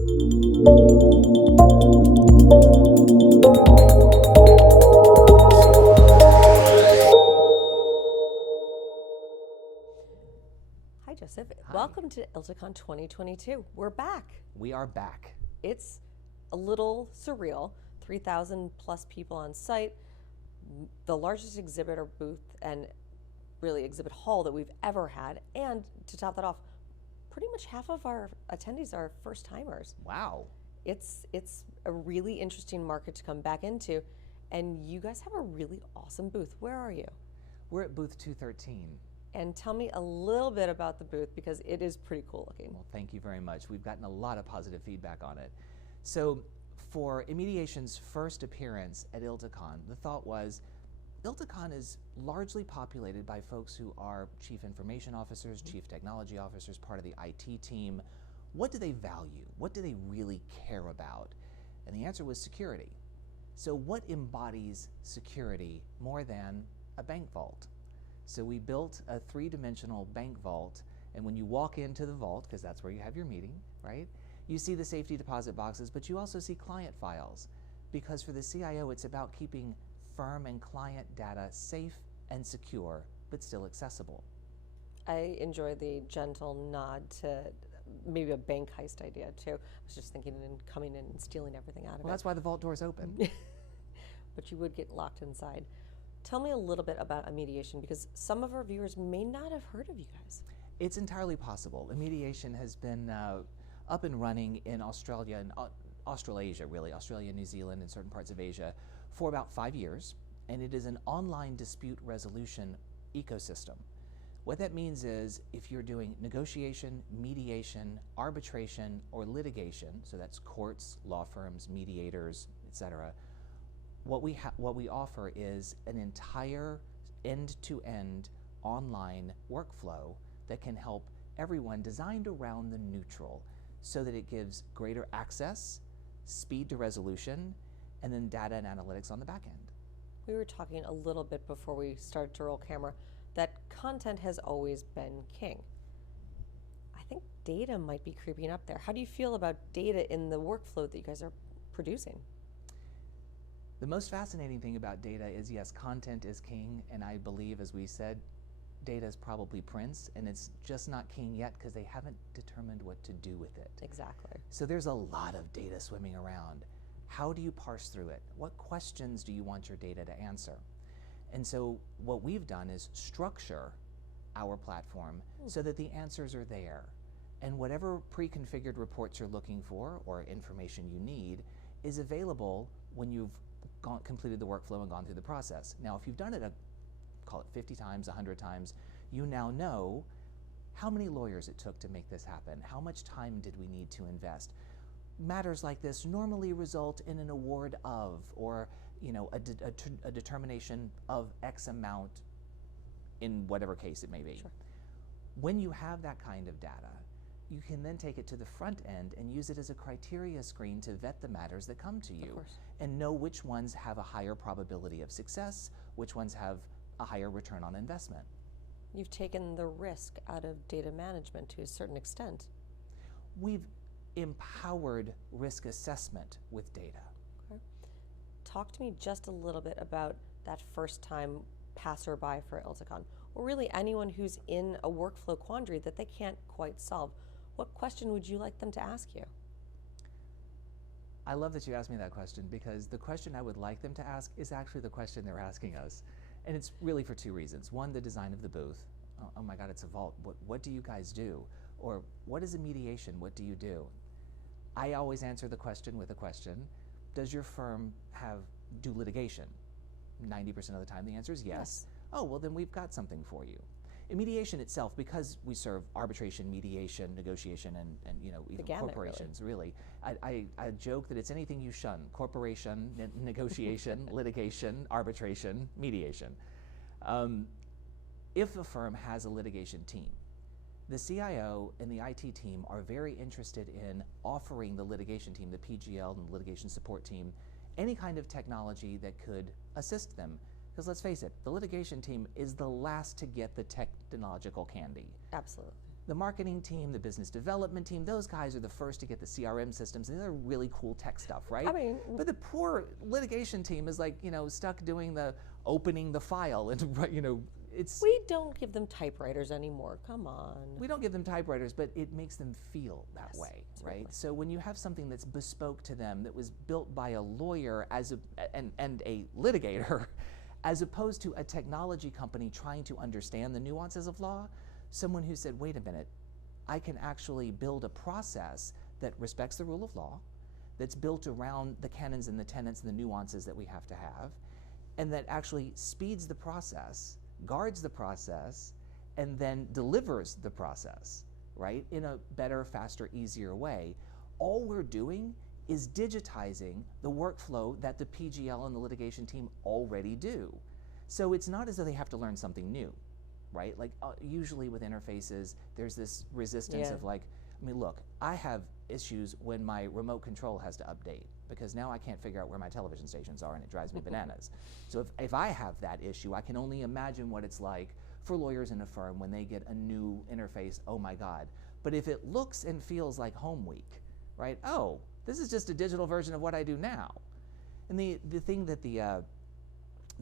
Hi, Joseph. Hi. Welcome to ILTACON 2022. We're back. We are back. It's a little surreal. 3,000 plus people on site, the largest exhibitor booth and really exhibit hall that we've ever had. And to top that off, pretty much half of our attendees are first timers. Wow. It's a really interesting market to come back into. And you guys have a really awesome booth. Where are you? We're at booth 213. And tell me a little bit about the booth because it is pretty cool looking. Well, thank you very much. We've gotten a lot of positive feedback on it. So for Immediation's first appearance at ILTACON, the thought was ILTACON is largely populated by folks who are chief information officers, chief technology officers, part of the IT team. What do they value? What do they really care about? And the answer was security. So what embodies security more than a bank vault? So we built a three-dimensional bank vault, and when you walk into the vault, because that's where you have your meeting, right? You see the safety deposit boxes, but you also see client files, because for the CIO, it's about keeping firm and client data safe and secure, but still accessible. I enjoy the gentle nod to maybe a bank heist idea too. I was just thinking in coming in and stealing everything out of it. Well, that's why the vault door's open. But you would get locked inside. Tell me a little bit about Immediation because some of our viewers may not have heard of you guys. It's entirely possible. Immediation has been up and running in Australia and Australasia, really, Australia, New Zealand, and certain parts of Asia for about 5 years, and it is an online dispute resolution ecosystem. What that means is if you're doing negotiation, mediation, arbitration, or litigation, so that's courts, law firms, mediators, etc., what we offer is an entire end-to-end online workflow that can help everyone designed around the neutral so that it gives greater access, speed to resolution, and then data and analytics on the back end. We were talking a little bit before we started to roll camera that content has always been king. I think data might be creeping up there. How do you feel about data in the workflow that you guys are producing? The most fascinating thing about data is, yes, content is king, and I believe, as we said, data is probably prince, and it's just not king yet because they haven't determined what to do with it. Exactly. So there's a lot of data swimming around. How do you parse through it? What questions do you want your data to answer? And so what we've done is structure our platform so that the answers are there. And whatever pre-configured reports you're looking for or information you need is available when you've completed the workflow and gone through the process. Now, if you've done it, call it 50 times, 100 times, you now know how many lawyers it took to make this happen, how much time did we need to invest. Matters like this normally result in an award of, or a determination of X amount in whatever case it may be. Sure. When you have that kind of data, you can then take it to the front end and use it as a criteria screen to vet the matters that come to you and know which ones have a higher probability of success, which ones have a higher return on investment. You've taken the risk out of data management to a certain extent. We've empowered risk assessment with data. Okay. Talk to me just a little bit about that first time passerby for ILTACON, or really anyone who's in a workflow quandary that they can't quite solve. What question would you like them to ask you? I love that you asked me that question because the question I would like them to ask is actually the question they're asking us. And it's really for two reasons. One, the design of the booth. Oh my God, it's a vault. What do you guys do? Or what is Immediation? What do you do? I always answer the question with a question. Does your firm do litigation? 90% of the time the answer is yes. Oh, well then we've got something for you. Immediation itself, because we serve arbitration, mediation, negotiation, and even corporations, really. I joke that it's anything you shun: corporation, negotiation, litigation, arbitration, mediation. If a firm has a litigation team, the CIO and the IT team are very interested in offering the litigation team, the PGL and the litigation support team, any kind of technology that could assist them. Because let's face it, the litigation team is the last to get the technological candy. Absolutely. The marketing team, the business development team, those guys are the first to get the CRM systems, and they're really cool tech stuff, right? I mean, but the poor litigation team is like, stuck doing the opening the file and, it's... We don't give them typewriters anymore, come on. We don't give them typewriters, but it makes them feel that way, right? Certainly. So when you have something that's bespoke to them, that was built by a lawyer and a litigator, as opposed to a technology company trying to understand the nuances of law, someone who said, wait a minute, I can actually build a process that respects the rule of law, that's built around the canons and the tenets and the nuances that we have to have, and that actually speeds the process, guards the process, and then delivers the process, right, in a better, faster, easier way. All we're doing is digitizing the workflow that the PGL and the litigation team already do. So it's not as though they have to learn something new, right? Like usually with interfaces, there's this resistance of like, I mean, look, I have issues when my remote control has to update because now I can't figure out where my television stations are and it drives me bananas. So if I have that issue, I can only imagine what it's like for lawyers in a firm when they get a new interface, oh my God. But if it looks and feels like Home Week, right? Oh, this is just a digital version of what I do now. And the thing that the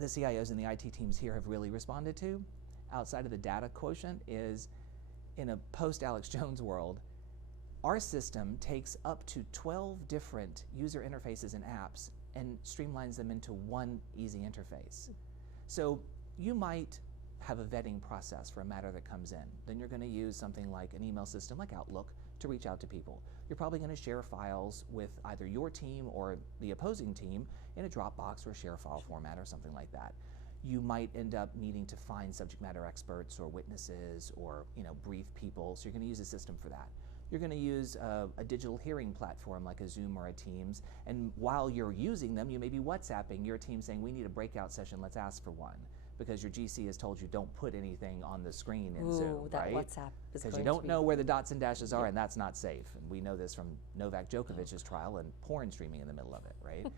CIOs and the IT teams here have really responded to, outside of the data quotient, is in a post-Alex Jones world, our system takes up to 12 different user interfaces and apps and streamlines them into one easy interface. So you might have a vetting process for a matter that comes in. Then you're going to use something like an email system like Outlook to reach out to people. You're probably going to share files with either your team or the opposing team in a Dropbox or a share file format or something like that. You might end up needing to find subject matter experts or witnesses or brief people, so you're going to use a system for that. You're going to use a digital hearing platform like a Zoom or a Teams, and while you're using them, you may be WhatsApping your team saying, we need a breakout session, let's ask for one, because your GC has told you don't put anything on the screen in Zoom, that right? WhatsApp is because you don't know where the dots and dashes are, and that's not safe. And we know this from Novak Djokovic's trial and porn streaming in the middle of it, right?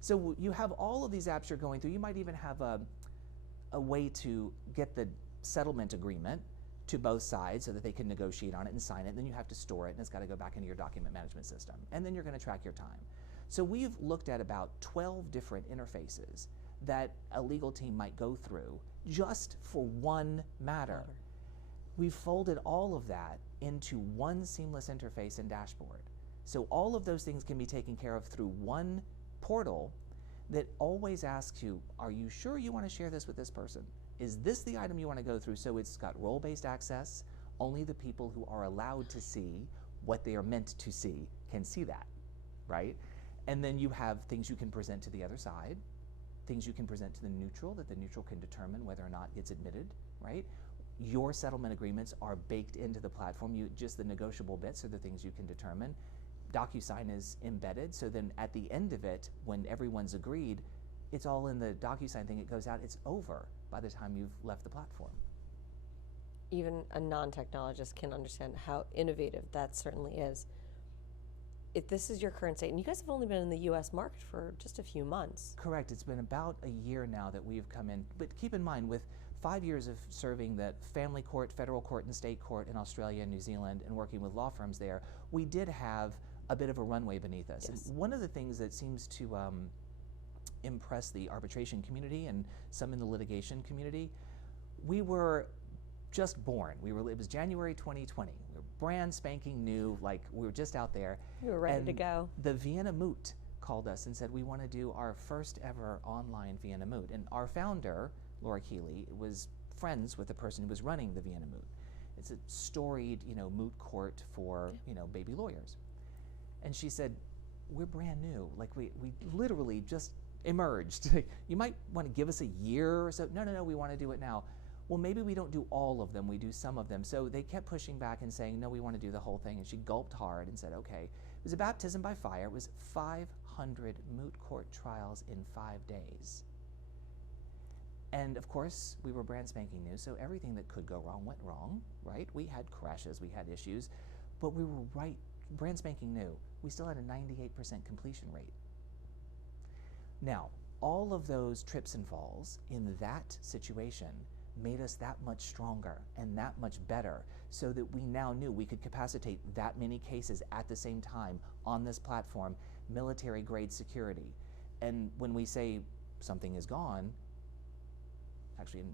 So you have all of these apps you're going through. You might even have a way to get the settlement agreement to both sides so that they can negotiate on it and sign it, and then you have to store it, and it's got to go back into your document management system. And then you're going to track your time. So we've looked at about 12 different interfaces that a legal team might go through just for one matter. We've folded all of that into one seamless interface and dashboard. So all of those things can be taken care of through one portal that always asks you, are you sure you want to share this with this person? Is this the item you want to go through? So it's got role-based access. Only the people who are allowed to see what they are meant to see can see that, right? And then you have things you can present to the other side, things you can present to the neutral, that the neutral can determine whether or not it's admitted, right? Your settlement agreements are baked into the platform. Just the negotiable bits are the things you can determine. DocuSign is embedded, so then at the end of it, when everyone's agreed, it's all in the DocuSign thing, it goes out, it's over by the time you've left the platform. Even a non-technologist can understand how innovative that certainly is. If this is your current state, and you guys have only been in the US market for just a few months. Correct, it's been about a year now that we've come in, but keep in mind, with 5 years of serving the family court, federal court, and state court in Australia and New Zealand and working with law firms there, we did have a bit of a runway beneath us. Yes. And one of the things that seems to impress the arbitration community and some in the litigation community, we were just born. It was January 2020. We were brand spanking new, like we were just out there. You were ready to go. The Vienna Moot called us and said, we want to do our first ever online Vienna Moot. And our founder, Laura Keeley, was friends with the person who was running the Vienna Moot. It's a storied, moot court for, baby lawyers. And she said, we're brand new. Like we literally just emerged. You might want to give us a year or so. No, we want to do it now. Well, maybe we don't do all of them, we do some of them. So they kept pushing back and saying, no, we want to do the whole thing. And she gulped hard and said, okay. It was a baptism by fire. It was 500 moot court trials in 5 days. And of course, we were brand spanking new, so everything that could go wrong went wrong, right? We had crashes, we had issues, but we were right, brand spanking new. We still had a 98% completion rate. Now, all of those trips and falls in that situation made us that much stronger and that much better, so that we now knew we could capacitate that many cases at the same time on this platform, military-grade security. And when we say something is gone, actually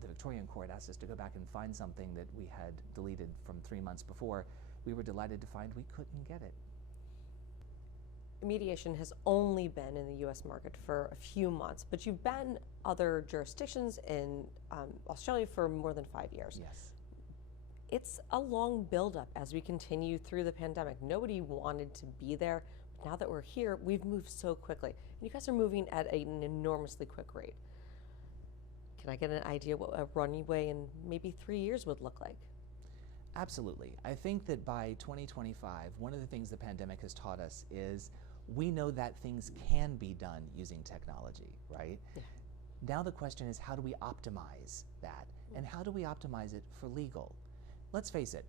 the Victorian court asked us to go back and find something that we had deleted from 3 months before. We were delighted to find we couldn't get it. Immediation has only been in the U.S. market for a few months, but you've been other jurisdictions in Australia for more than 5 years. Yes. It's a long buildup as we continue through the pandemic. Nobody wanted to be there. But now that we're here, we've moved so quickly. And you guys are moving at an enormously quick rate. Can I get an idea what a runway in maybe 3 years would look like? Absolutely. I think that by 2025, one of the things the pandemic has taught us is we know that things can be done using technology, right? Yeah. Now the question is, how do we optimize that? And how do we optimize it for legal? Let's face it,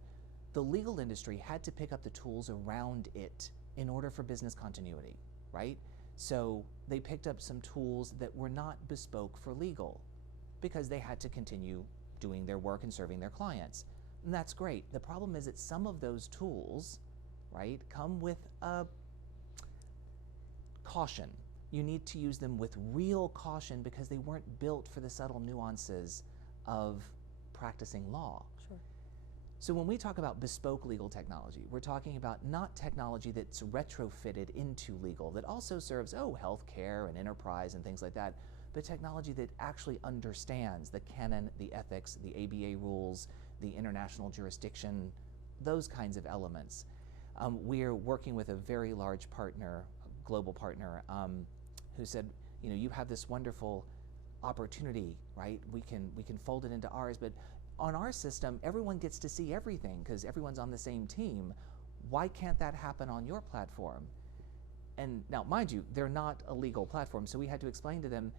the legal industry had to pick up the tools around it in order for business continuity, right? So they picked up some tools that were not bespoke for legal because they had to continue doing their work and serving their clients. And that's great. The problem is that some of those tools, right, come with a caution. You need to use them with real caution because they weren't built for the subtle nuances of practicing law. Sure. So when we talk about bespoke legal technology, we're talking about not technology that's retrofitted into legal, that also serves, healthcare and enterprise and things like that, but technology that actually understands the canon, the ethics, the ABA rules, the international jurisdiction, those kinds of elements. We're working with a very large partner, a global partner, who said, you have this wonderful opportunity, right? We can fold it into ours, but on our system, everyone gets to see everything because everyone's on the same team. Why can't that happen on your platform? And now, mind you, they're not a legal platform, so we had to explain to them,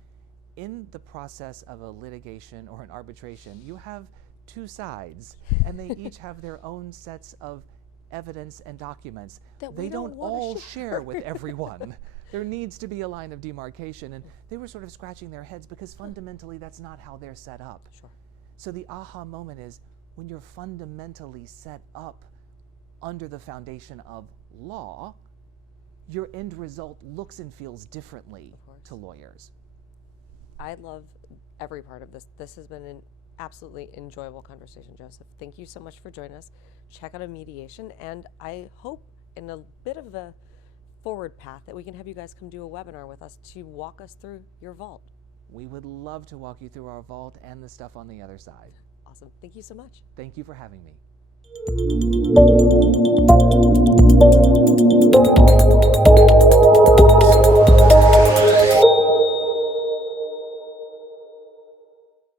in the process of a litigation or an arbitration, you have two sides, and they each have their own sets of evidence and documents. They don't all share with everyone. There needs to be a line of demarcation, and they were sort of scratching their heads because fundamentally that's not how they're set up. Sure. So the aha moment is when you're fundamentally set up under the foundation of law, your end result looks and feels differently to lawyers. I love every part of this. This has been an absolutely enjoyable conversation, Joseph. Thank you so much for joining us. Check out Immediation, and I hope in a bit of a forward path that we can have you guys come do a webinar with us to walk us through your vault. We would love to walk you through our vault and the stuff on the other side. Awesome. Thank you so much. Thank you for having me.